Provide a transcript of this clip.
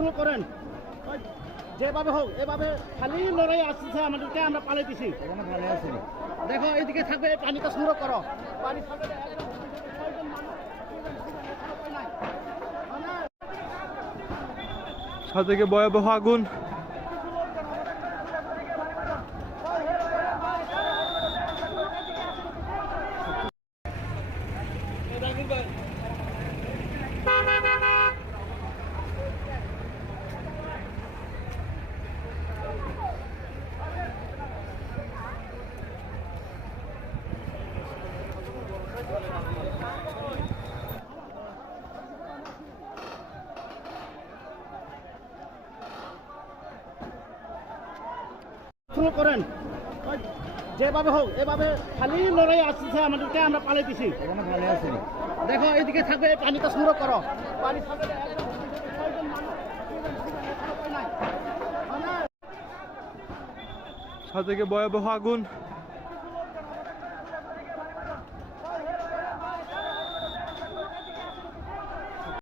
শুরু করেন। যেভাবে হোক এভাবে খালি লড়াই আসছে আমাদেরকে আমরা পালাইতেছি এখানে দেখো এইদিকে থাকবে এই পানিটা সংগ্রহ করো। পানি ছয়জন মানুষ, উপায় শুরু করেন? যেভাবে হোক এভাবে খালি লড়াই আসছে আমাদেরকে আমরা পালাই এখানে ভালো আছি দেখো এইদিকে থাকবে এই পানিটা সংগ্রহ করো। পানি সাদেকে ভয়াবহ আগুন